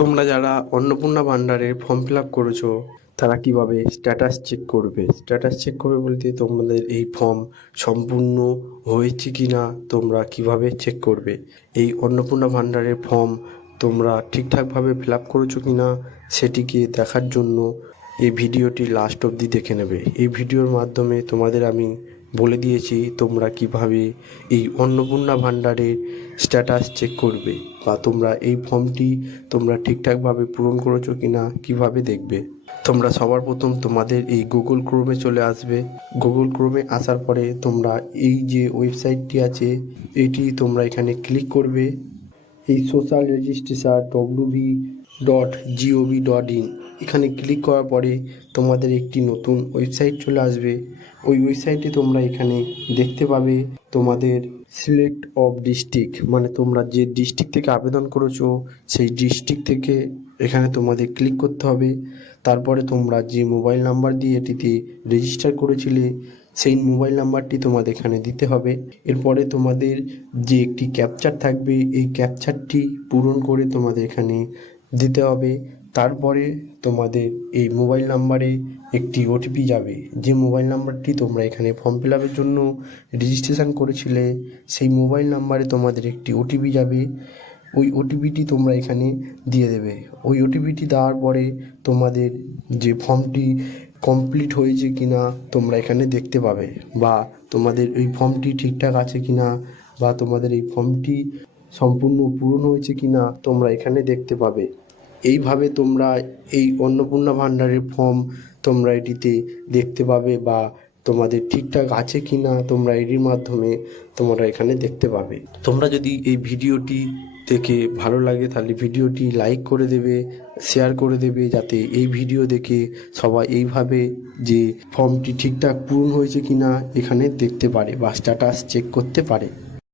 তোমরা যারা অন্নপূর্ণা ভান্ডারের ফর্ম ফিল আপ করেছো তারা কিভাবে স্ট্যাটাস চেক করবে? স্ট্যাটাস চেক করবে বলতে তোমাদের এই ফর্ম সম্পূর্ণ হয়েছে কি না তোমরা কিভাবে চেক করবে? এই অন্নপূর্ণা ভান্ডারের ফর্ম তোমরা ঠিকঠাকভাবে ফিল আপ করেছো কি না সেটিকে দেখার জন্য এই ভিডিওটি লাস্ট অবধি দেখে নেবে। এই ভিডিওর মাধ্যমে তোমাদের আমি বলে দিয়েছি তোমরা কিভাবে এই অন্নপূর্ণা ভান্ডারের স্ট্যাটাস চেক করবে, বা তোমরা এই ফর্মটি তোমরা ঠিকঠাকভাবে পূরণ করেছো কিনা কিভাবে দেখবে। তোমরা সবার প্রথম তোমাদের এই গুগল ক্রোমে চলে আসবে। গুগল ক্রোমে আসার পরে তোমরা এই যে ওয়েবসাইটটি আছে এটি তোমরা এখানে ক্লিক করবে। এই সোশ্যাল রেজিস্ট্রেশন www.gov.in এখানে ক্লিক করার পরে তোমাদের একটি নতুন ওয়েবসাইট চলে আসবে। ওই ওয়েবসাইটে তোমরা এখানে দেখতে পাবে তোমাদের সিলেক্ট অফ ডিস্ট্রিক্ট, মানে তোমরা যে ডিস্ট্রিক্ট থেকে আবেদন করেছো সেই ডিস্ট্রিক্ট থেকে এখানে তোমাদের ক্লিক করতে হবে। তারপরে তোমরা যে মোবাইল নাম্বার দিয়ে এটিতে রেজিস্টার করেছিলে সেই মোবাইল নাম্বারটি তোমাদের এখানে দিতে হবে। এরপরে তোমাদের যে একটি ক্যাপচার থাকবে এই ক্যাপচারটি পূরণ করে তোমাদের এখানে দিতে হবে। তারপরে তোমাদের এই মোবাইল নাম্বারে একটি ওটিপি যাবে। যে মোবাইল নাম্বারটি তোমরা এখানে ফর্ম ফিল আপের জন্য রেজিস্ট্রেশন করেছিলে সেই মোবাইল নাম্বারে তোমাদের একটি ওটিপি যাবে। ওই ওটিপিটি তোমরা এখানে দিয়ে দেবে। ওই ওটিপিটি দেওয়ার পরে তোমাদের যে ফর্মটি কমপ্লিট হয়েছে কিনা তোমরা এখানে দেখতে পাবে, বা তোমাদের এই ফর্মটি ঠিকঠাক আছে কিনা, বা তোমাদের এই ফর্মটি সম্পূর্ণ পূরণ হয়েছে কিনা তোমরা এখানে দেখতে পাবে। এইভাবে তোমরা এই অন্নপূর্ণা ভান্ডারের ফর্ম তোমরা এটিতে দেখতে পাবে, বা তোমাদের ঠিকঠাক আছে কিনা তোমরা এটির মাধ্যমে তোমরা এখানে দেখতে পাবে। তোমরা যদি এই ভিডিওটি দেখে ভালো লাগে তাহলে ভিডিওটি লাইক করে দেবে, শেয়ার করে দেবে, যাতে এই ভিডিও দেখে সবাই এইভাবে যে ফর্মটি ঠিকঠাক পূরণ হয়েছে কিনা এখানে দেখতে পারে বা স্ট্যাটাস চেক করতে পারে।